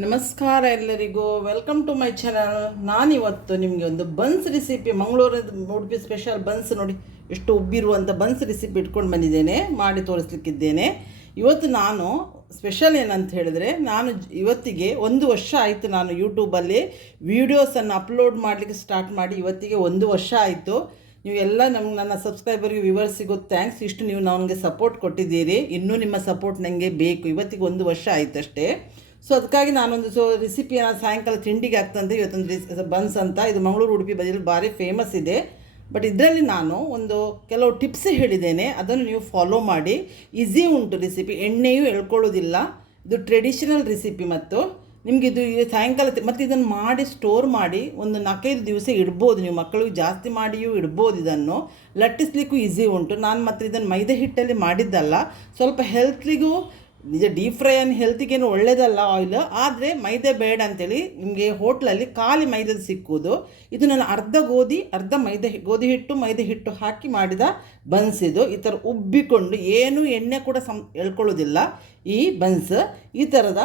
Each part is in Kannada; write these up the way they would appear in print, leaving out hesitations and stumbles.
ನಮಸ್ಕಾರ ಎಲ್ಲರಿಗೂ, ವೆಲ್ಕಮ್ ಟು ಮೈ ಚಾನಲ್. ನಾನಿವತ್ತು ನಿಮಗೆ ಒಂದು buns recipe, Mangaluru Udupi special buns ನೋಡಿ ಎಷ್ಟು ಉಬ್ಬಿರುವಂಥ ಬನ್ಸ್ ರೆಸಿಪಿ ಇಟ್ಕೊಂಡು ಬಂದಿದ್ದೇನೆ, ಮಾಡಿ ತೋರಿಸ್ಲಿಕ್ಕಿದ್ದೇನೆ. ಇವತ್ತು ನಾನು ಸ್ಪೆಷಲ್ ಏನಂತ ಹೇಳಿದ್ರೆ, ನಾನು ಇವತ್ತಿಗೆ 1 ವರ್ಷ ಆಯಿತು ನಾನು ಯೂಟ್ಯೂಬಲ್ಲಿ ವೀಡಿಯೋಸನ್ನು ಅಪ್ಲೋಡ್ ಮಾಡಲಿಕ್ಕೆ ಸ್ಟಾರ್ಟ್ ಮಾಡಿ. ಇವತ್ತಿಗೆ 1 ವರ್ಷ ಆಯಿತು. ನೀವು ಎಲ್ಲ ನನ್ನ ಸಬ್ಸ್ಕ್ರೈಬರ್ಗೆ ವ್ಯೂವರ್ಸಿಗೂ ಥ್ಯಾಂಕ್ಸ್. ಇಷ್ಟು ನೀವು ನನಗೆ ಸಪೋರ್ಟ್ ಕೊಟ್ಟಿದ್ದೀರಿ, ಇನ್ನೂ ನಿಮ್ಮ ಸಪೋರ್ಟ್ ನನಗೆ ಬೇಕು. ಇವತ್ತಿಗೆ 1 ವರ್ಷ ಆಯಿತು ಅಷ್ಟೇ. ಸೊ ಅದಕ್ಕಾಗಿ ನಾನೊಂದು ರೆಸಿಪಿಯನ್ನು ಸಾಯಂಕಾಲ ತಿಂಡಿಗೆ ಆಗ್ತಂತೆ. ಇವತ್ತೊಂದು ಬನ್ಸ್ ಅಂತ, ಇದು ಮಂಗಳೂರು ಉಡುಪಿ ಬದಿಯಲ್ಲಿ ಭಾರಿ ಫೇಮಸ್ ಇದೆ. ಬಟ್ ಇದರಲ್ಲಿ ನಾನು ಕೆಲವು ಟಿಪ್ಸ್ ಹೇಳಿದ್ದೇನೆ, ಅದನ್ನು ನೀವು ಫಾಲೋ ಮಾಡಿ. ಈಸಿ ಉಂಟು ರೆಸಿಪಿ, ಎಣ್ಣೆಯೂ ಎಳ್ಕೊಳ್ಳೋದಿಲ್ಲ. ಇದು ಟ್ರೆಡಿಷನಲ್ ರೆಸಿಪಿ ಮತ್ತು ನಿಮಗೆ ಇದು ಸಾಯಂಕಾಲ ಮತ್ತು ಇದನ್ನು ಮಾಡಿ ಸ್ಟೋರ್ ಮಾಡಿ ಒಂದು 4-5 ದಿವಸ ಇಡ್ಬೋದು. ನೀವು ಮಕ್ಕಳಿಗೆ ಜಾಸ್ತಿ ಮಾಡಿಯೂ ಇಡ್ಬೋದು. ಇದನ್ನು ಲಟ್ಟಿಸ್ಲಿಕ್ಕೂ ಈಸಿ ಉಂಟು. ನಾನು ಮತ್ತು ಇದನ್ನು ಮೈದಾ ಹಿಟ್ಟಲ್ಲಿ ಮಾಡಿದ್ದಲ್ಲ, ಸ್ವಲ್ಪ ಹೆಲ್ತ್ಲಿಗೂ ನಿಜ ಡೀಪ್ ಫ್ರೈ ಅನ್ನು ಹೆಲ್ತಿಗೇನು ಒಳ್ಳೆಯದಲ್ಲ ಆಯಿಲ್, ಆದರೆ ಮೈದೆ ಬೇಡ ಅಂಥೇಳಿ ನಿಮಗೆ ಹೋಟ್ಲಲ್ಲಿ ಖಾಲಿ ಮೈದದ ಸಿಕ್ಕುವುದು. ಇದು ನಾನು ಅರ್ಧ ಗೋಧಿ ಹಿಟ್ಟು ಮೈದೆ ಹಿಟ್ಟು ಹಾಕಿ ಮಾಡಿದ ಬನ್ಸ್. ಇದು ಈ ಥರ ಉಬ್ಬಿಕೊಂಡು ಏನು ಎಣ್ಣೆ ಕೂಡ ಎಳ್ಕೊಳ್ಳೋದಿಲ್ಲ ಈ ಬನ್ಸ್. ಈ ಥರದ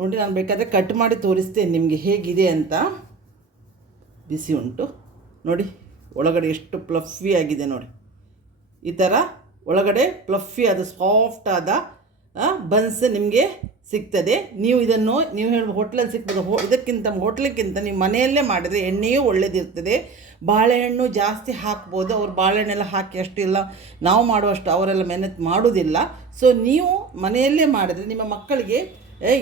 ನೋಡಿ, ನಾನು ಬೇಕಾದರೆ ಕಟ್ ಮಾಡಿ ತೋರಿಸ್ತೇನೆ ನಿಮಗೆ ಹೇಗಿದೆ ಅಂತ. ಬಿಸಿ ಉಂಟು ನೋಡಿ, ಒಳಗಡೆ ಎಷ್ಟು ಪ್ಲಫಿ ಆಗಿದೆ ನೋಡಿ. ಈ ಥರ ಒಳಗಡೆ ಪ್ಲಫಿ ಆದ ಸಾಫ್ಟ್ ಆದ ಬನ್ಸ್ ನಿಮಗೆ ಸಿಗ್ತದೆ. ನೀವು ಇದನ್ನು ಹೇಳುವ ಹೋಟ್ಲಲ್ಲಿ ಸಿಗ್ತದೆ. ಹೋಟ್ಲಿಕ್ಕಿಂತ ನೀವು ಮನೆಯಲ್ಲೇ ಮಾಡಿದರೆ ಎಣ್ಣೆಯೂ ಒಳ್ಳೆಯದಿರ್ತದೆ. ಬಾಳೆಹಣ್ಣು ಜಾಸ್ತಿ ಹಾಕ್ಬೋದು. ಅವ್ರು ಬಾಳೆಹಣ್ಣೆಲ್ಲ ಹಾಕಿ ಅಷ್ಟು ಇಲ್ಲ, ನಾವು ಮಾಡುವಷ್ಟು ಅವರೆಲ್ಲ ಮೆಹನತ್ ಮಾಡೋದಿಲ್ಲ. ಸೊ ನೀವು ಮನೆಯಲ್ಲೇ ಮಾಡಿದರೆ ನಿಮ್ಮ ಮಕ್ಕಳಿಗೆ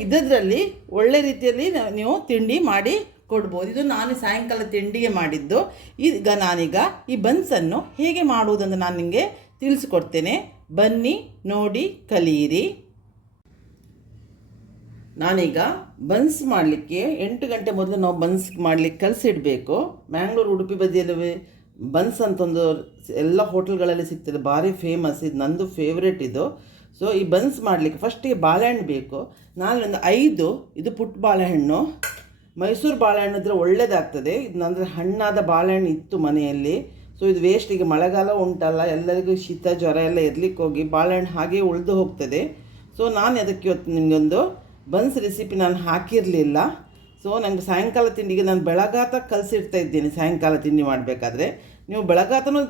ಇದರಲ್ಲಿ ಒಳ್ಳೆ ರೀತಿಯಲ್ಲಿ ನೀವು ತಿಂಡಿ ಮಾಡಿ ಕೊಡ್ಬೋದು. ಇದು ನಾನು ಸಾಯಂಕಾಲ ತಿಂಡಿಗೆ ಮಾಡಿದ್ದು. ಈಗ ನಾನೀಗ ಈ ಬನ್ಸನ್ನು ಹೇಗೆ ಮಾಡುವುದಂತ ನಾನು ನಿಮಗೆ ತಿಳಿಸ್ಕೊಡ್ತೇನೆ. ಬನ್ನಿ ನೋಡಿ ಕಲಿಯಿರಿ. ನಾನೀಗ ಬನ್ಸ್ ಮಾಡಲಿಕ್ಕೆ 8 ಗಂಟೆ ಮೊದಲು ನಾವು ಬನ್ಸ್ ಮಾಡಲಿಕ್ಕೆ ಕಲಸಿಡಬೇಕು. ಮ್ಯಾಂಗ್ಳೂರು ಉಡುಪಿ ಬದಿಯಲ್ಲಿ ಬನ್ಸ್ ಅಂತೊಂದು ಎಲ್ಲ ಹೋಟೆಲ್ಗಳಲ್ಲಿ ಸಿಗ್ತದೆ, ಭಾರಿ ಫೇಮಸ್. ಇದು ನಂದು ಫೇವ್ರೇಟ್ ಇದು. ಸೊ ಈ ಬನ್ಸ್ ಮಾಡಲಿಕ್ಕೆ ಫಸ್ಟಿಗೆ ಬಾಳೆಹಣ್ಣು ಬೇಕು. ನಾನೊಂದು 5 ಇದು ಪುಟ್ಟ ಬಾಳೆಹಣ್ಣು, ಮೈಸೂರು ಬಾಳೆಹಣ್ಣು ಇದ್ದರೆ ಒಳ್ಳೆಯದಾಗ್ತದೆ. ಇದು ನಂತರ ಹಣ್ಣಾದ ಬಾಳೆಹಣ್ಣು ಇತ್ತು ಮನೆಯಲ್ಲಿ. ಸೊ ಇದು ವೇಸ್ಟ್. ಈಗ ಮಳೆಗಾಲ ಉಂಟಲ್ಲ, ಎಲ್ಲರಿಗೂ ಶೀತ ಜ್ವರ ಎಲ್ಲ ಇರಲಿಕ್ಕೆ ಹೋಗಿ ಬಾಳೆಹಣ್ಣು ಹಾಗೆ ಉಳಿದು ಹೋಗ್ತದೆ. ಸೊ ನಾನು ಅದಕ್ಕೆ ಇವತ್ತು ನಿಮಗೊಂದು ಬನ್ಸ್ ರೆಸಿಪಿ ನಾನು ಹಾಕಿರಲಿಲ್ಲ. ಸೊ ನನಗೆ ಸಾಯಂಕಾಲ ತಿಂಡಿಗೆ ನಾನು ಬೆಳಗಾತ ಕಲಸಿಡ್ತಾ ಇದ್ದೀನಿ. ಸಾಯಂಕಾಲ ತಿಂಡಿ ಮಾಡಬೇಕಾದ್ರೆ ನೀವು ಬೆಳಗಾತನೂ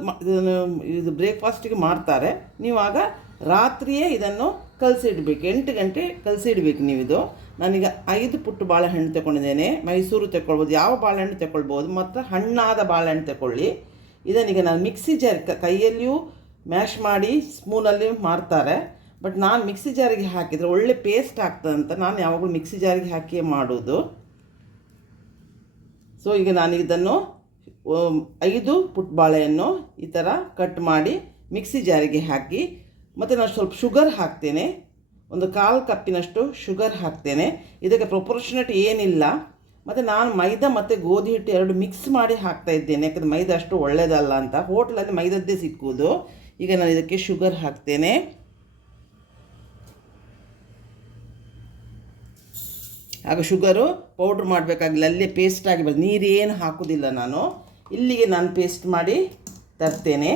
ಇದು ಬ್ರೇಕ್ಫಾಸ್ಟಿಗೆ ಮಾಡ್ತಾರೆ, ನೀವು ಆಗ ರಾತ್ರಿಯೇ ಇದನ್ನು ಕಲಸಿಡ್ಬೇಕು. 8 ಗಂಟೆ ಕಲಸಿಡ್ಬೇಕು ನೀವು. ಇದು ನಾನೀಗ 5 ಪುಟ್ಟ ಬಾಳೆಹಣ್ಣು ತಗೊಂಡಿದ್ದೇನೆ. ಮೈಸೂರು ತಗೊಳ್ಬೋದು, ಯಾವ ಬಾಳೆಹಣ್ಣು ತಗೊಳ್ಬೋದು, ಮತ್ತು ಹಣ್ಣಾದ ಬಾಳೆಹಣ್ಣು ತಗೊಳ್ಳಿ. ಇದನ್ನೀಗ ನಾನು ಮಿಕ್ಸಿ ಜಾರ್, ಕೈಯಲ್ಲಿಯೂ ಮ್ಯಾಶ್ ಮಾಡಿ ಸ್ಪೂನಲ್ಲಿ ಮಾಡ್ತಾರೆ, ಬಟ್ ನಾನು ಮಿಕ್ಸಿ ಜಾರಿಗೆ ಹಾಕಿದರೆ ಒಳ್ಳೆ ಪೇಸ್ಟ್ ಆಗ್ತದೆ ಅಂತ ನಾನು ಯಾವಾಗಲೂ ಮಿಕ್ಸಿ ಜಾರಿಗೆ ಹಾಕಿಯೇ ಮಾಡೋದು. ಸೊ ಈಗ ನಾನು ಇದನ್ನು 5 ಪುಟ್ಟ ಬಾಳೆಯನ್ನು ಈ ಥರ ಕಟ್ ಮಾಡಿ ಮಿಕ್ಸಿ ಜಾರಿಗೆ ಹಾಕಿ, ಮತ್ತು ನಾನು ಸ್ವಲ್ಪ ಶುಗರ್ ಹಾಕ್ತೇನೆ. ಒಂದು 1/4 ಕಪ್ಪಿನಷ್ಟು ಶುಗರ್ ಹಾಕ್ತೇನೆ. ಇದಕ್ಕೆ ಪ್ರೊಪೋರ್ಷನೇಟ್ ಏನಿಲ್ಲ. ಮತ್ತು ನಾನು ಮೈದಾ ಮತ್ತು ಗೋಧಿ ಹಿಟ್ಟು 2 ಮಿಕ್ಸ್ ಮಾಡಿ ಹಾಕ್ತಾ ಇದ್ದೇನೆ, ಯಾಕಂದರೆ ಮೈದಾ ಅಷ್ಟು ಒಳ್ಳೆಯದಲ್ಲ ಅಂತ. ಹೋಟ್ಲಲ್ಲಿ ಮೈದದ್ದೇ ಸಿಕ್ಕುವುದು. ಈಗ ನಾನು ಇದಕ್ಕೆ ಶುಗರ್ ಹಾಕ್ತೇನೆ. ಆಗ ಶುಗರು ಪೌಡ್ರ್ ಮಾಡಬೇಕಾಗಿಲ್ಲ, ಅಲ್ಲೇ ಪೇಸ್ಟ್ ಆಗಿ ಬರ್ತದೆ. ನೀರೇನು ಹಾಕೋದಿಲ್ಲ ನಾನು. ಇಲ್ಲಿಗೆ ನಾನು ಪೇಸ್ಟ್ ಮಾಡಿ ತರ್ತೇನೆ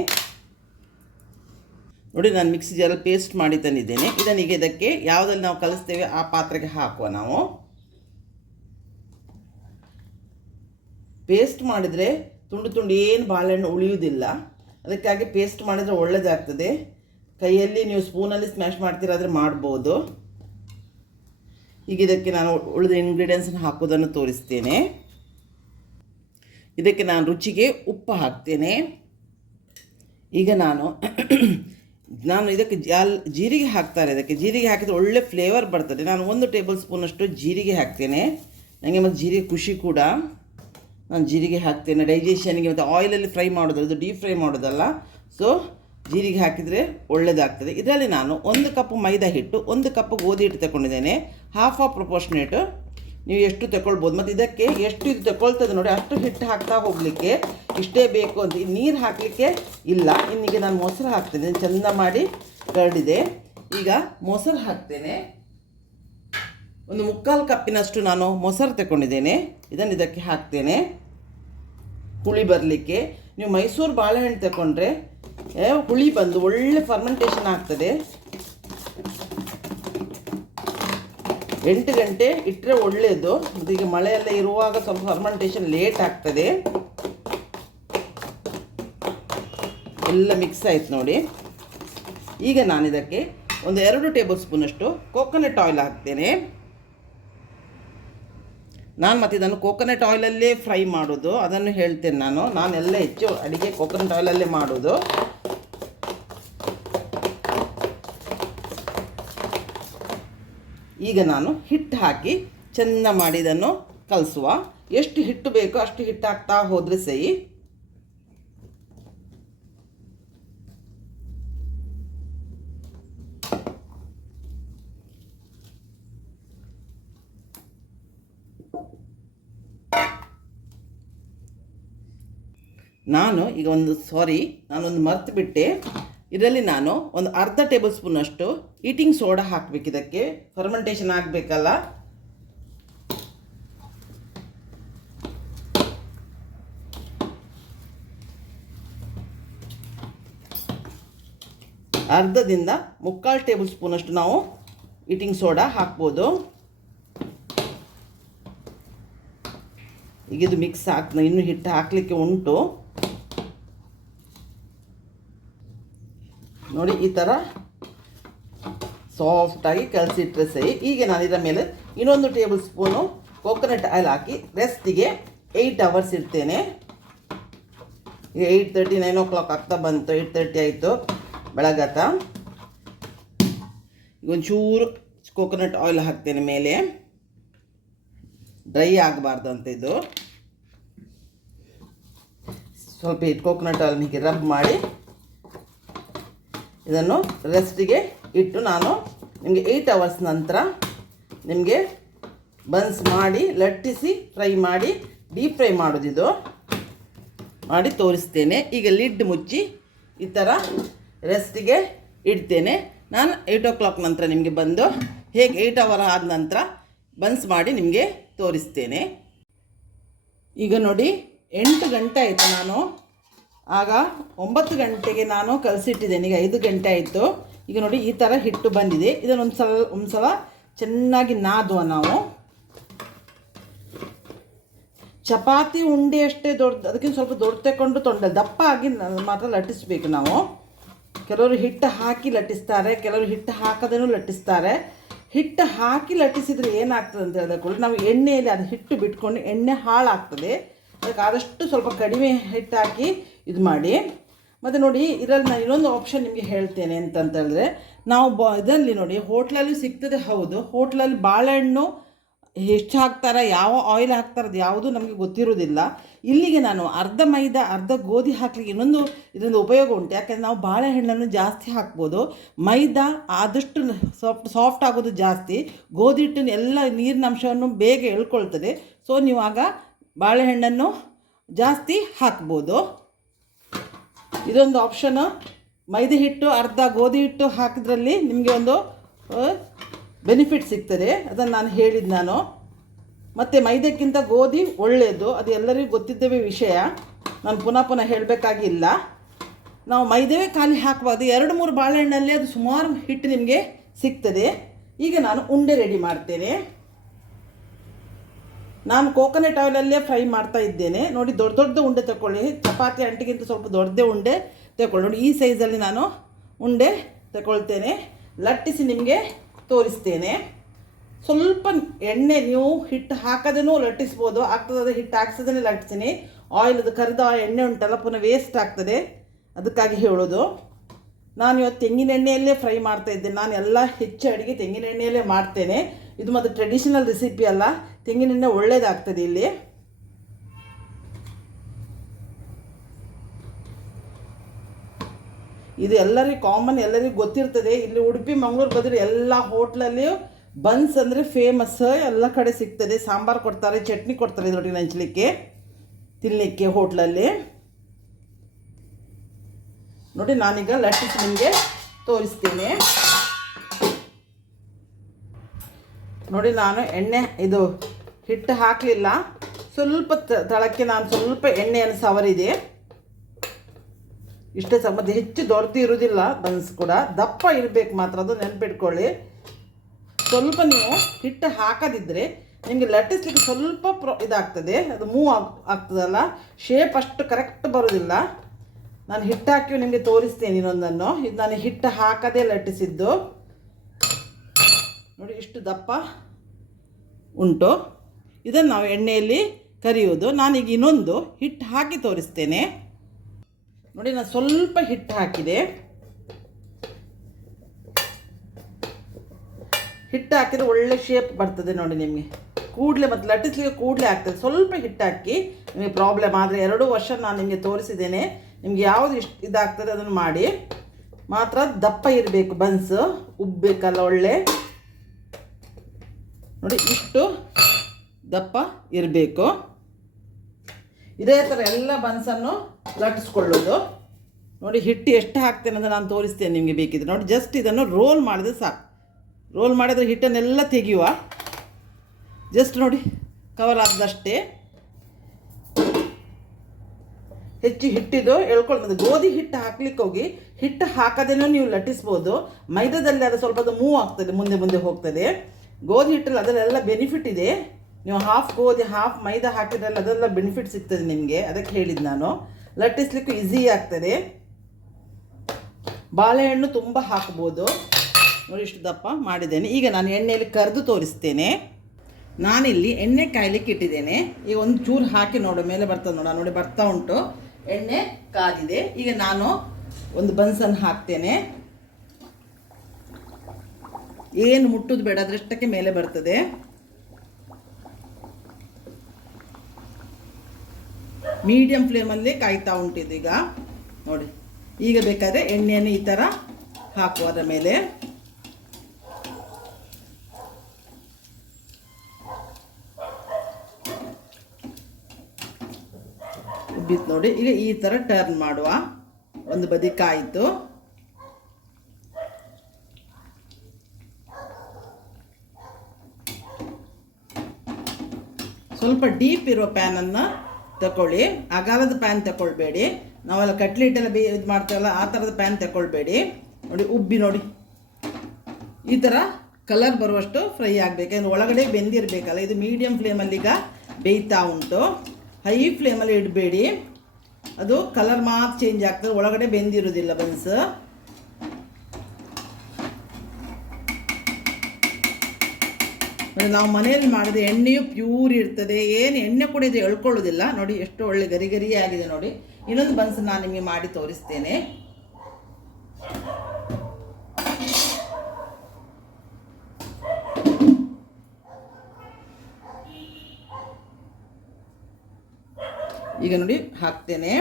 ನೋಡಿ. ನಾನು ಮಿಕ್ಸಿ ಜಾರಲ್ಲಿ ಪೇಸ್ಟ್ ಮಾಡಿ ತಂದಿದ್ದೇನೆ. ಇದನ್ನೀಗ ಇದಕ್ಕೆ ಯಾವುದಲ್ಲಿ ನಾವು ಕಲಿಸ್ತೇವೆ ಆ ಪಾತ್ರೆಗೆ ಹಾಕುವ. ನಾವು ಪೇಸ್ಟ್ ಮಾಡಿದರೆ ತುಂಡು ಏನು ಬಾಳೆಹಣ್ಣು ಉಳಿಯುವುದಿಲ್ಲ, ಅದಕ್ಕಾಗಿ ಪೇಸ್ಟ್ ಮಾಡಿದರೆ ಒಳ್ಳೆಯದಾಗ್ತದೆ. ಕೈಯಲ್ಲಿ ನೀವು ಸ್ಪೂನಲ್ಲಿ ಸ್ಮ್ಯಾಶ್ ಮಾಡ್ತೀರಾದರೆ ಮಾಡ್ಬೋದು. ಈಗ ಇದಕ್ಕೆ ನಾನು ಉಳಿದ ಇಂಗ್ರೀಡಿಯೆಂಟ್ಸನ್ನು ಹಾಕೋದನ್ನು ತೋರಿಸ್ತೇನೆ. ಇದಕ್ಕೆ ನಾನು ರುಚಿಗೆ ಉಪ್ಪು ಹಾಕ್ತೇನೆ. ಈಗ ನಾನು ಇದಕ್ಕೆ ಜೀರಿಗೆ ಹಾಕ್ತಾರೆ. ಇದಕ್ಕೆ ಜೀರಿಗೆ ಹಾಕಿದರೆ ಒಳ್ಳೆ ಫ್ಲೇವರ್ ಬರ್ತದೆ. ನಾನು 1 ಟೇಬಲ್ ಸ್ಪೂನಷ್ಟು ಜೀರಿಗೆ ಹಾಕ್ತೇನೆ. ನನಗೆ ಮತ್ತು ಜೀರಿಗೆ ಖುಷಿ ಕೂಡ. ನಾನು ಜೀರಿಗೆ ಹಾಕ್ತೇನೆ ಡೈಜೆಷನ್ಗೆ, ಮತ್ತು ಆಯಿಲಲ್ಲಿ ಫ್ರೈ ಮಾಡೋದು, ಇದು ಡೀಪ್ ಫ್ರೈ ಮಾಡೋದಲ್ಲ. ಸೊ ಜೀರಿಗೆ ಹಾಕಿದರೆ ಒಳ್ಳೆಯದಾಗ್ತದೆ. ಇದರಲ್ಲಿ ನಾನು 1 ಕಪ್ ಮೈದಾ ಹಿಟ್ಟು, 1 ಕಪ್ ಗೋಧಿ ಹಿಟ್ಟು ತಗೊಂಡಿದ್ದೇನೆ. ಹಾಫ್ ಪ್ರೊಪೋರ್ಷನೇಟ್ ನೀವು ಎಷ್ಟು ತಗೊಳ್ಬೋದು. ಮತ್ತು ಇದಕ್ಕೆ ಎಷ್ಟು ಇದು ತಗೊಳ್ತದೆ ನೋಡಿ, ಅಷ್ಟು ಹಿಟ್ಟು ಹಾಕ್ತಾ ಹೋಗಲಿಕ್ಕೆ ಇಷ್ಟೇ ಬೇಕು ಅಂತ. ನೀರು ಹಾಕಲಿಕ್ಕೆ ಇಲ್ಲ. ಇನ್ನೀಗ ನಾನು ಮೊಸರು ಹಾಕ್ತೇನೆ. ಚೆಂದ ಮಾಡಿ ಕರಡಿದೆ. ಈಗ ಮೊಸರು ಹಾಕ್ತೇನೆ. ಒಂದು 3/4 ಕಪ್ಪಿನಷ್ಟು ನಾನು ಮೊಸರು ತಗೊಂಡಿದ್ದೇನೆ. ಇದನ್ನು ಇದಕ್ಕೆ ಹಾಕ್ತೇನೆ ಹುಳಿ ಬರಲಿಕ್ಕೆ. ನೀವು ಮೈಸೂರು ಬಾಳೆಹಣ್ಣು ತಗೊಂಡ್ರೆ ಹುಳಿ ಬಂದು ಒಳ್ಳೆ ಫರ್ಮೆಂಟೇಷನ್ ಆಗ್ತದೆ. 8 ಗಂಟೆ ಇಟ್ಟರೆ ಒಳ್ಳೆಯದು. ಈಗ ಮಳೆಯೆಲ್ಲ ಇರುವಾಗ ಸ್ವಲ್ಪ ಫರ್ಮೆಂಟೇಷನ್ ಲೇಟ್ ಆಗ್ತದೆ. ಎಲ್ಲ ಮಿಕ್ಸ್ ಆಯ್ತು ನೋಡಿ. ಈಗ ನಾನು ಇದಕ್ಕೆ ಒಂದು 2 ಟೇಬಲ್ ಸ್ಪೂನಷ್ಟು ಕೋಕೋನಟ್ ಆಯಿಲ್ ಹಾಕ್ತೇನೆ. ನಾನು ಮತ್ತು ಇದನ್ನು ಕೋಕೋನಟ್ ಆಯಿಲಲ್ಲೇ ಫ್ರೈ ಮಾಡೋದು, ಅದನ್ನು ಹೇಳ್ತೇನೆ ನಾನೆಲ್ಲ ಹೆಚ್ಚು ಅಡುಗೆ ಕೋಕೋನಟ್ ಆಯಿಲಲ್ಲೇ ಮಾಡೋದು. ಈಗ ನಾನು ಹಿಟ್ಟು ಹಾಕಿ ಚೆಂದ ಮಾಡಿ ಇದನ್ನು ಕಲಸುವ. ಎಷ್ಟು ಹಿಟ್ಟು ಬೇಕೋ ಅಷ್ಟು ಹಿಟ್ಟು ಹಾಕ್ತಾ ಹೋದರೆ ಸರಿ. ನಾನೊಂದು ಮರ್ತು ಬಿಟ್ಟೆ. ಇದರಲ್ಲಿ ನಾನು ಒಂದು ಅರ್ಧ ಟೇಬಲ್ ಸ್ಪೂನಷ್ಟು ಈಟಿಂಗ್ ಸೋಡಾ ಹಾಕಬೇಕು. ಇದಕ್ಕೆ ಫರ್ಮೆಂಟೇಷನ್ ಆಗಬೇಕಲ್ಲ. ಅರ್ಧದಿಂದ 3/4 ಟೇಬಲ್ ಸ್ಪೂನಷ್ಟು ನಾವು ಈಟಿಂಗ್ ಸೋಡಾ ಹಾಕ್ಬೋದು. ಈಗ ಇದು ಮಿಕ್ಸ್ ಇನ್ನೂ ಹಿಟ್ಟು ಹಾಕಲಿಕ್ಕೆ ಉಂಟು ನೋಡಿ. ಈ ಥರ ಸಾಫ್ಟಾಗಿ ಕಲಸಿಟ್ರೆ ಸರಿ. ಈಗ ನಾನು ಇದರ ಮೇಲೆ ಇನ್ನೊಂದು ಟೇಬಲ್ ಸ್ಪೂನು ಕೋಕೋನಟ್ ಆಯಿಲ್ ಹಾಕಿ ರೆಸ್ಟಿಗೆ 8 ಅವರ್ಸ್ ಇಡ್ತೇನೆ. ಈಗ 8:30 9 o'clock ಆಗ್ತಾ ಬಂತು. 8:30 ಆಯಿತು ಬೆಳಗಾತ. ಈಗ ಒಂಚೂರು ಕೋಕೋನಟ್ ಆಯಿಲ್ ಹಾಕ್ತೇನೆ ಮೇಲೆ, ಡ್ರೈ ಆಗಬಾರ್ದು ಅಂತ. ಇದು ಸ್ವಲ್ಪ ಕೋಕೋನಟ್ ಆಯಿಲ್ ಹೀಗೆ ರಬ್ ಮಾಡಿ ಇದನ್ನು ರೆಸ್ಟಿಗೆ ಇಟ್ಟು ನಾನು ನಿಮಗೆ 8 ಅವರ್ಸ್ ನಂತರ ನಿಮಗೆ ಬನ್ಸ್ ಮಾಡಿ ಲಟ್ಟಿಸಿ ಫ್ರೈ ಮಾಡಿ ಡೀಪ್ ಫ್ರೈ ಮಾಡೋದಿದು ಮಾಡಿ ತೋರಿಸ್ತೇನೆ. ಈಗ ಲಿಡ್ ಮುಚ್ಚಿ ಈ ಥರ ರೆಸ್ಟಿಗೆ ಇಡ್ತೇನೆ. ನಾನು 8 o'clock ನಂತರ ನಿಮಗೆ ಬಂದು ಹೇಗೆ 8 ಅವರ್ ಆದ ನಂತರ ಬನ್ಸ್ ಮಾಡಿ ನಿಮಗೆ ತೋರಿಸ್ತೇನೆ. ಈಗ ನೋಡಿ 8 ಗಂಟೆ ಆಯಿತು. ನಾನು ಆಗ 9 ಗಂಟೆಗೆ ನಾನು ಕಲಸಿಟ್ಟಿದ್ದೇನೆ. ಈಗ 5 ಗಂಟೆ ಆಯಿತು. ಈಗ ನೋಡಿ ಈ ಥರ ಹಿಟ್ಟು ಬಂದಿದೆ. ಇದನ್ನು ಒಂದು ಸಲ ಚೆನ್ನಾಗಿ ನಾದುವ. ನಾವು ಚಪಾತಿ ಉಂಡೆ ಅಷ್ಟೇ ದೊಡ್ಡ, ಅದಕ್ಕಿಂತ ಸ್ವಲ್ಪ ದೊಡ್ಡ ತಗೊಂಡು ದಪ್ಪ ಆಗಿ ಮಾತ್ರ ಲಟ್ಟಿಸ್ಬೇಕು ನಾವು. ಕೆಲವರು ಹಿಟ್ಟು ಹಾಕಿ ಲಟ್ಟಿಸ್ತಾರೆ, ಕೆಲವರು ಹಿಟ್ಟು ಹಾಕದೇನೂ ಲಟ್ಟಿಸ್ತಾರೆ. ಹಿಟ್ಟು ಹಾಕಿ ಲಟ್ಟಿಸಿದರೆ ಏನಾಗ್ತದೆ ಅಂತ ಹೇಳಿದ್ರೆ ನಾವು ಎಣ್ಣೆಯಲ್ಲಿ ಅದು ಹಿಟ್ಟು ಬಿಟ್ಕೊಂಡು ಎಣ್ಣೆ ಹಾಳಾಗ್ತದೆ. ಅದಕ್ಕೆ ಆದಷ್ಟು ಸ್ವಲ್ಪ ಕಡಿಮೆ ಹಿಟ್ಟು ಹಾಕಿ ಇದು ಮಾಡಿ. ಮತ್ತು ನೋಡಿ ಇದರಲ್ಲಿ ನಾನು ಇನ್ನೊಂದು ಆಪ್ಷನ್ ನಿಮಗೆ ಹೇಳ್ತೇನೆ ಅಂತಂತ ಹೇಳಿದ್ರೆ, ನಾವು ಇದರಲ್ಲಿ ನೋಡಿ ಹೋಟ್ಲಲ್ಲಿ ಸಿಗ್ತದೆ. ಹೌದು, ಹೋಟ್ಲಲ್ಲಿ ಬಾಳೆಹಣ್ಣು ಎಷ್ಟು ಹಾಕ್ತಾರೆ, ಯಾವ ಆಯಿಲ್ ಹಾಕ್ತಾರೆ, ಅದು ಯಾವುದೂ ನಮಗೆ ಗೊತ್ತಿರೋದಿಲ್ಲ. ಇಲ್ಲಿಗೆ ನಾನು ಅರ್ಧ ಮೈದಾ ಅರ್ಧ ಗೋಧಿ ಹಾಕಲಿಕ್ಕೆ ಇನ್ನೊಂದು ಇದರಿಂದ ಉಪಯೋಗ ಉಂಟು. ಯಾಕೆಂದರೆ ನಾವು ಬಾಳೆಹಣ್ಣನ್ನು ಜಾಸ್ತಿ ಹಾಕ್ಬೋದು. ಮೈದಾ ಆದಷ್ಟು ಸಾಫ್ಟ್ ಆಗೋದು ಜಾಸ್ತಿ, ಗೋಧಿ ಹಿಟ್ಟಿನ ಎಲ್ಲ ನೀರಿನ ಅಂಶವನ್ನು ಬೇಗ ಎಳ್ಕೊಳ್ತದೆ. ಸೊ ನೀವು ಆಗ ಬಾಳೆಹಣ್ಣನ್ನು ಜಾಸ್ತಿ ಹಾಕ್ಬೋದು. ಇದೊಂದು ಆಪ್ಷನು. ಮೈದಾ ಹಿಟ್ಟು ಅರ್ಧ ಗೋಧಿ ಹಿಟ್ಟು ಹಾಕಿದ್ರಲ್ಲಿ ನಿಮಗೆ ಒಂದು ಬೆನಿಫಿಟ್ ಸಿಗ್ತದೆ. ಅದನ್ನು ನಾನು ಹೇಳಿದ್ದು. ಮತ್ತು ಮೈದಾಕ್ಕಿಂತ ಗೋಧಿ ಒಳ್ಳೆಯದು, ಅದು ಎಲ್ಲರಿಗೂ ಗೊತ್ತಿದ್ದೇವೆ ವಿಷಯ. ನಾನು ಪುನಃ ಹೇಳಬೇಕಾಗಿಲ್ಲ. ನಾವು ಮೈದಾವೇ ಖಾಲಿ ಹಾಕಬಾರ್ದು. 2-3 ಬಾಳೆಹಣ್ಣಲ್ಲಿ ಅದು ಸುಮಾರು ಹಿಟ್ಟು ನಿಮಗೆ ಸಿಗ್ತದೆ. ಈಗ ನಾನು ಉಂಡೆ ರೆಡಿ ಮಾಡ್ತೇನೆ. ನಾನು ಕೋಕೋನಟ್ ಆಯಿಲಲ್ಲೇ ಫ್ರೈ ಮಾಡ್ತಾ ಇದ್ದೇನೆ. ನೋಡಿ ದೊಡ್ಡ ಉಂಡೆ ತಗೊಳ್ಳಿ. ಚಪಾತಿ ಅಂಟಿಗಿಂತ ಸ್ವಲ್ಪ ದೊಡ್ಡದೇ ಉಂಡೆ ತಗೊಳ್ಳಿ. ನೋಡಿ ಈ ಸೈಜಲ್ಲಿ ನಾನು ಉಂಡೆ ತಗೊಳ್ತೇನೆ. ಲಟ್ಟಿಸಿ ನಿಮಗೆ ತೋರಿಸ್ತೇನೆ. ಸ್ವಲ್ಪ ಎಣ್ಣೆ ನೀವು ಹಿಟ್ಟು ಹಾಕದೇನೂ ಲಟ್ಟಿಸ್ಬೋದು. ಆಗ್ತದೆ ಹಿಟ್ಟು ಹಾಕ್ಸೋದೇ ಲಟ್ಟಿಸ್ತೀನಿ. ಆಯಿಲ್ ಕರಿದ ಎಣ್ಣೆ ಉಂಟಲ್ಲ ಪುನಃ ವೇಸ್ಟ್ ಆಗ್ತದೆ, ಅದಕ್ಕಾಗಿ ಹೇಳೋದು. ನಾನು ಇವತ್ತು ತೆಂಗಿನ ಎಣ್ಣೆಯಲ್ಲೇ ಫ್ರೈ ಮಾಡ್ತಾಯಿದ್ದೇನೆ. ನಾನು ಎಲ್ಲ ಹೆಚ್ಚು ಅಡುಗೆ ತೆಂಗಿನ ಎಣ್ಣೆಯಲ್ಲೇ ಮಾಡ್ತೇನೆ. ಇದು ಮತ್ತು ಟ್ರೆಡಿಷನಲ್ ರೆಸಿಪಿ ಅಲ್ಲ, ತೆಂಗಿನ ಎಣ್ಣೆ ಒಳ್ಳೆಯದಾಗ್ತದೆ ಇಲ್ಲಿ. ಇದು ಎಲ್ಲರಿಗೂ ಕಾಮನ್, ಎಲ್ಲರಿಗೂ ಗೊತ್ತಿರ್ತದೆ. ಇಲ್ಲಿ ಉಡುಪಿ ಮಂಗಳೂರು ಬದಲು ಎಲ್ಲ ಹೋಟ್ಲಲ್ಲಿ ಬನ್ಸ್ ಅಂದರೆ ಫೇಮಸ್. ಎಲ್ಲ ಕಡೆ ಸಿಗ್ತದೆ. ಸಾಂಬಾರು ಕೊಡ್ತಾರೆ, ಚಟ್ನಿ ಕೊಡ್ತಾರೆ ಇದರೊಟ್ಟಿಗೆ ಹಂಚಲಿಕ್ಕೆ ತಿನ್ನಲಿಕ್ಕೆ ಹೋಟ್ಲಲ್ಲಿ. ನೋಡಿ ನಾನೀಗ ಲಟ್ಟಿಸಿ ನಿಮಗೆ ತೋರಿಸ್ತೀನಿ. ನೋಡಿ ನಾನು ಇದು ಹಿಟ್ಟು ಹಾಕಲಿಲ್ಲ. ಸ್ವಲ್ಪ ತಳಕ್ಕೆ ನಾನು ಸ್ವಲ್ಪ ಎಣ್ಣೆಯನ್ನು ಸವರಿದೆ. ಇಷ್ಟೇ ಮತ್ತು ಹೆಚ್ಚು ದೊಡ್ಡದು ಇರೋದಿಲ್ಲ. ಬನ್ಸ್ ಕೂಡ ದಪ್ಪ ಇರಬೇಕು ಮಾತ್ರ, ಅದು ನೆನಪಿಟ್ಕೊಳ್ಳಿ. ಸ್ವಲ್ಪ ನೀವು ಹಿಟ್ಟು ಹಾಕದಿದ್ದರೆ ನಿಮಗೆ ಲಟ್ಟಿಸ್ಲಿಕ್ಕೆ ಸ್ವಲ್ಪ ಇದಾಗ್ತದೆ, ಅದು ಮೂವ್ ಆಗ್ತದಲ್ಲ, ಶೇಪ್ ಅಷ್ಟು ಕರೆಕ್ಟ್ ಬರೋದಿಲ್ಲ. ನಾನು ಹಿಟ್ಟು ಹಾಕಿ ನಿಮಗೆ ತೋರಿಸ್ತೇನೆ ಇನ್ನೊಂದನ್ನು. ಇದು ನಾನು ಹಿಟ್ಟು ಹಾಕದೇ ಲಟ್ಟಿಸಿದ್ದು ನೋಡಿ, ಇಷ್ಟು ದಪ್ಪ ಉಂಟು. ಇದನ್ನು ನಾವು ಎಣ್ಣೆಯಲ್ಲಿ ಕರಿಯೋದು. ನಾನೀಗ ಇನ್ನೊಂದು ಹಿಟ್ಟು ಹಾಕಿ ತೋರಿಸ್ತೇನೆ ನೋಡಿ. ನಾನು ಸ್ವಲ್ಪ ಹಿಟ್ಟು ಹಾಕಿದೆ. ಹಿಟ್ಟು ಹಾಕಿದರೆ ಒಳ್ಳೆ ಶೇಪ್ ಬರ್ತದೆ ನೋಡಿ ನಿಮಗೆ. ಕೂಡಲೇ ಮತ್ತು ಲಟ್ಟಿಸ್ಲಿಕ್ಕೆ ಕೂಡಲೇ ಆಗ್ತದೆ. ಸ್ವಲ್ಪ ಹಿಟ್ಟು ಹಾಕಿ, ನಿಮಗೆ ಪ್ರಾಬ್ಲಮ್ ಆದರೆ 2 ವರ್ಷ ನಾನು ನಿಮಗೆ ತೋರಿಸಿದ್ದೇನೆ. ನಿಮ್ಗೆ ಯಾವುದು ಇದಾಗ್ತದೆ ಅದನ್ನು ಮಾಡಿ. ಮಾತ್ರ ದಪ್ಪ ಇರಬೇಕು, ಬನ್ಸ್ ಉಬ್ಬಬೇಕಲ್ಲ ಒಳ್ಳೆ ನೋಡಿ, ಇಷ್ಟು ದಪ್ಪ ಇರಬೇಕು. ಇದೇ ಥರ ಎಲ್ಲ ಬನ್ಸನ್ನು ಲಟ್ಟಿಸ್ಕೊಳ್ಳೋದು ನೋಡಿ. ಹಿಟ್ಟು ಎಷ್ಟು ಹಾಕ್ತೇನೆ ಅಂತ ನಾನು ತೋರಿಸ್ತೇನೆ ನಿಮಗೆ ಬೇಕಿದ್ರೆ ನೋಡಿ. ಜಸ್ಟ್ ಇದನ್ನು ರೋಲ್ ಮಾಡಿದ್ರೆ ಸಾಕು. ರೋಲ್ ಮಾಡಿದರೆ ಹಿಟ್ಟನ್ನೆಲ್ಲ ತೆಗೆಯುವ, ಜಸ್ಟ್ ನೋಡಿ ಕವರ್ ಆದಷ್ಟೇ. ಹೆಚ್ಚು ಹಿಟ್ಟಿದು ಎಳ್ಕೊಳ್ಬೋದು. ಗೋಧಿ ಹಿಟ್ಟು ಹಾಕ್ಲಿಕ್ಕೆ ಹೋಗಿ ಹಿಟ್ಟು ಹಾಕದೇನೂ ನೀವು ಲಟ್ಟಿಸ್ಬೋದು. ಮೈದಾದಲ್ಲಿ ಅದು ಸ್ವಲ್ಪ ಮೂವ್ ಆಗ್ತದೆ, ಮುಂದೆ ಮುಂದೆ ಹೋಗ್ತದೆ. ಗೋಧಿ ಹಿಟ್ಟಲ್ಲಿ ಅದರಲ್ಲೆಲ್ಲ ಬೆನಿಫಿಟ್ ಇದೆ. ನೀವು ಹಾಫ್ ಗೋಧಿ ಹಾಫ್ ಮೈದಾ ಹಾಕಿದ್ರಲ್ಲ, ಅದೆಲ್ಲ ಬೆನಿಫಿಟ್ ಸಿಗ್ತದೆ ನಿಮಗೆ. ಅದಕ್ಕೆ ಹೇಳಿದ್ದು ನಾನು. ಲಟ್ಟಿಸ್ಲಿಕ್ಕೂ ಈಸಿ ಆಗ್ತದೆ. ಬಾಳೆಹಣ್ಣು ತುಂಬ ಹಾಕ್ಬೋದು ನೋಡಿ. ಇಷ್ಟು ದಪ್ಪ ಮಾಡಿದ್ದೇನೆ. ಈಗ ನಾನು ಎಣ್ಣೆಯಲ್ಲಿ ಕರೆದು ತೋರಿಸ್ತೇನೆ. ನಾನಿಲ್ಲಿ ಎಣ್ಣೆ ಕಾಯಲಿಕ್ಕೆ ಇಟ್ಟಿದ್ದೇನೆ. ಈಗ ಒಂದು ಚೂರು ಹಾಕಿ ನೋಡು, ಮೇಲೆ ಬರ್ತದೆ ನೋಡಿ, ಬರ್ತಾ ಉಂಟು. ಎಣ್ಣೆ ಕಾದಿದೆ. ಈಗ ನಾನು ಒಂದು ಬನ್ಸನ್ನು ಹಾಕ್ತೇನೆ. ಏನು ಮುಟ್ಟೋದು ಬೇಡ, ಅದರಷ್ಟಕ್ಕೆ ಮೇಲೆ ಬರ್ತದೆ. ಮೀಡಿಯಂ ಫ್ಲೇಮಲ್ಲಿ ಕಾಯ್ತಾ ಉಂಟಿದ್ದು ಈಗ ನೋಡಿ. ಈಗ ಬೇಕಾದರೆ ಎಣ್ಣೆಯನ್ನು ಈ ಥರ ಹಾಕುವ ಅದರ ಮೇಲೆ. ಉಬ್ಬಿತ್ತು ನೋಡಿ. ಈಗ ಈ ಥರ ಟರ್ನ್ ಮಾಡುವ. ಒಂದು ಬದಿ ಕಾಯಿತು. ಸ್ವಲ್ಪ ಡೀಪ್ ಇರೋ ಪ್ಯಾನನ್ನು ತಗೊಳ್ಳಿ. ಅಗಾಲದ ಪ್ಯಾನ್ ತಗೊಳ್ಬೇಡಿ. ನಾವೆಲ್ಲ ಕಟ್ಲೆಟೆಲ್ಲ ಇದು ಮಾಡ್ತೇವಲ್ಲ, ಆ ಥರದ ಪ್ಯಾನ್ ತಗೊಳ್ಬೇಡಿ ನೋಡಿ. ಉಬ್ಬಿ ನೋಡಿ, ಈ ಥರ ಕಲರ್ ಬರುವಷ್ಟು ಫ್ರೈ ಆಗಬೇಕು. ಯಾಕಂದರೆ ಒಳಗಡೆ ಬೆಂದಿರಬೇಕಲ್ಲ. ಇದು ಮೀಡಿಯಮ್ ಫ್ಲೇಮಲ್ಲಿ ಈಗ ಬೇಯ್ತಾ ಉಂಟು. ಹೈ ಫ್ಲೇಮಲ್ಲಿ ಇಡಬೇಡಿ, ಅದು ಕಲರ್ ಮಾತ್ರ ಚೇಂಜ್ ಆಗ್ತದೆ, ಒಳಗಡೆ ಬೆಂದಿರೋದಿಲ್ಲ ಬನ್ಸ್. ನಾವು ಮನೆಯಲ್ಲಿ ಮಾಡಿದ ಎಣ್ಣೆಯು ಪ್ಯೂರ್ ಇರ್ತದೆ. ಏನು ಎಣ್ಣೆ ಕೂಡ ಇದು ಎಳ್ಕೊಳ್ಳೋದಿಲ್ಲ ನೋಡಿ. ಎಷ್ಟು ಒಳ್ಳೆ ಗರಿ ಗರಿ ಆಗಿದೆ ನೋಡಿ. ಇನ್ನೊಂದು ಬನ್ಸ್ ನಾನು ನಿಮಗೆ ಮಾಡಿ ತೋರಿಸ್ತೇನೆ. ಈಗ ನೋಡಿ ಹಾಕ್ತೇನೆ.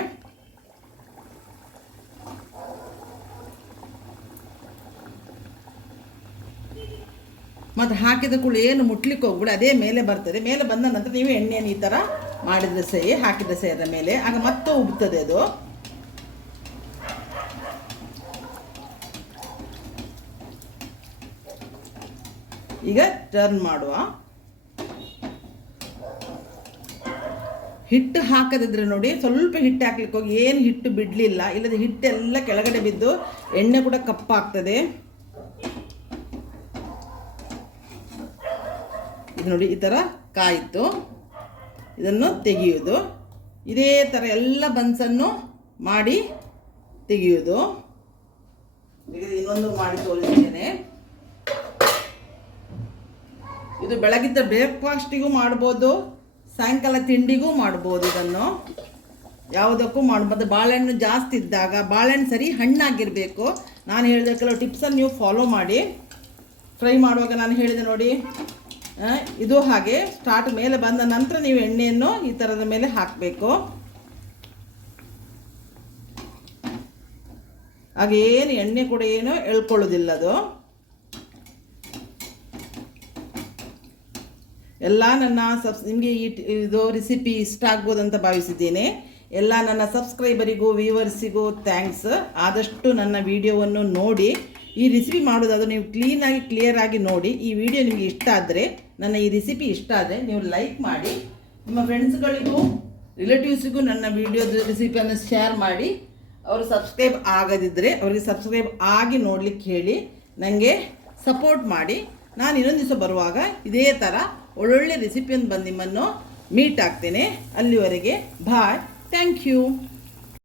ಮತ್ತು ಹಾಕಿದ ಕೂಡ ಏನು ಮುಟ್ಲಿಕ್ಕೆ ಹೋಗ್ಬಿಡಿ, ಅದೇ ಮೇಲೆ ಬರ್ತದೆ. ಮೇಲೆ ಬಂದ ನಂತರ ನೀವು ಎಣ್ಣೆಯನ್ನು ಈ ಥರ ಮಾಡಿದರೆ ಸಹಿ, ಹಾಕಿದರೆ ಸಹಿ ಅದರ ಮೇಲೆ, ಆಗ ಮತ್ತೆ ಉಬ್ತದೆ ಅದು. ಈಗ ಟರ್ನ್ ಮಾಡುವ. ಹಿಟ್ಟು ಹಾಕದಿದ್ರೆ ನೋಡಿ, ಸ್ವಲ್ಪ ಹಿಟ್ಟು ಹಾಕ್ಲಿಕ್ಕೆ ಹೋಗಿ ಏನು ಹಿಟ್ಟು ಬಿಡಲಿಲ್ಲ, ಇಲ್ಲದೆ ಹಿಟ್ಟೆಲ್ಲ ಕೆಳಗಡೆ ಬಿದ್ದು ಎಣ್ಣೆ ಕೂಡ ಕಪ್ಪಾಗ್ತದೆ. ಇದು ನೋಡಿ ಈ ಥರ ಕಾಯಿತು. ಇದನ್ನು ತೆಗೆಯುವುದು. ಇದೇ ಥರ ಎಲ್ಲ ಬನ್ಸನ್ನು ಮಾಡಿ ತೆಗೆಯುವುದು. ಈಗ ಇನ್ನೊಂದು ಮಾಡಿ ತೋರಿಸ್ತೇನೆ. ಇದು ಬೆಳಗಿದ್ದ ಬ್ರೇಕ್ಫಾಸ್ಟಿಗೂ ಮಾಡ್ಬೋದು, ಸಾಯಂಕಾಲ ತಿಂಡಿಗೂ ಮಾಡ್ಬೋದು. ಇದನ್ನು ಯಾವುದಕ್ಕೂ ಮಾಡ್ಬೋದು. ಬಾಳೆಹಣ್ಣು ಜಾಸ್ತಿ ಇದ್ದಾಗ, ಬಾಳೆಹಣ್ಣು ಸರಿ ಹಣ್ಣಾಗಿರಬೇಕು. ನಾನು ಹೇಳಿದ ಕೆಲವು ಟಿಪ್ಸನ್ನು ನೀವು ಫಾಲೋ ಮಾಡಿ. ಫ್ರೈ ಮಾಡುವಾಗ ನಾನು ಹೇಳಿದೆ ನೋಡಿ, ಇದು ಹಾಗೆ ಸ್ಟಾರ್ಟ್ ಮೇಲೆ ಬಂದ ನಂತರ ನೀವು ಎಣ್ಣೆಯನ್ನು ಈ ಥರದ ಮೇಲೆ ಹಾಕಬೇಕು. ಹಾಗೇನು ಎಣ್ಣೆ ಕೂಡ ಏನು ಎಳ್ಕೊಳ್ಳೋದಿಲ್ಲ ಅದು. ಎಲ್ಲ ನನ್ನ ನಿಮಗೆ ಇದು ರೆಸಿಪಿ ಇಷ್ಟ ಆಗ್ಬೋದಂತ ಭಾವಿಸಿದ್ದೇನೆ. ಎಲ್ಲ ನನ್ನ ಸಬ್ಸ್ಕ್ರೈಬರಿಗೂ ವ್ಯೂವರ್ಸಿಗೂ ಥ್ಯಾಂಕ್ಸ್. ಆದಷ್ಟು ನನ್ನ ವಿಡಿಯೋವನ್ನು ನೋಡಿ ಈ ರೆಸಿಪಿ ಮಾಡೋದಾದ್ರೆ ನೀವು ಕ್ಲಿಯರಾಗಿ ನೋಡಿ. ಈ ವಿಡಿಯೋ ನಿಮಗೆ ಇಷ್ಟ ಆದರೆ, ನನ್ನ ಈ ರೆಸಿಪಿ ಇಷ್ಟ ಆದರೆ ನೀವು ಲೈಕ್ ಮಾಡಿ. ನಿಮ್ಮ ಫ್ರೆಂಡ್ಸ್ಗಳಿಗೂ ರಿಲೇಟಿವ್ಸಿಗೂ ನನ್ನ ವಿಡಿಯೋದ ರೆಸಿಪಿಯನ್ನು ಶೇರ್ ಮಾಡಿ. ಅವರು ಸಬ್ಸ್ಕ್ರೈಬ್ ಆಗದಿದ್ದರೆ ಅವರಿಗೆ ಸಬ್ಸ್ಕ್ರೈಬ್ ಆಗಿ ನೋಡಲಿಕ್ಕೆ ಹೇಳಿ, ನನಗೆ ಸಪೋರ್ಟ್ ಮಾಡಿ. ನಾನು ಇನ್ನೊಂದು ದಿವಸ ಬರುವಾಗ ಇದೇ ಥರ ಒಳ್ಳೊಳ್ಳೆ ರೆಸಿಪಿಯನ್ನು ಬಂದು ನಿಮ್ಮನ್ನು ಮೀಟ್ ಆಗ್ತೇನೆ. ಅಲ್ಲಿವರೆಗೆ ಬಾಯ್, ಥ್ಯಾಂಕ್ ಯು.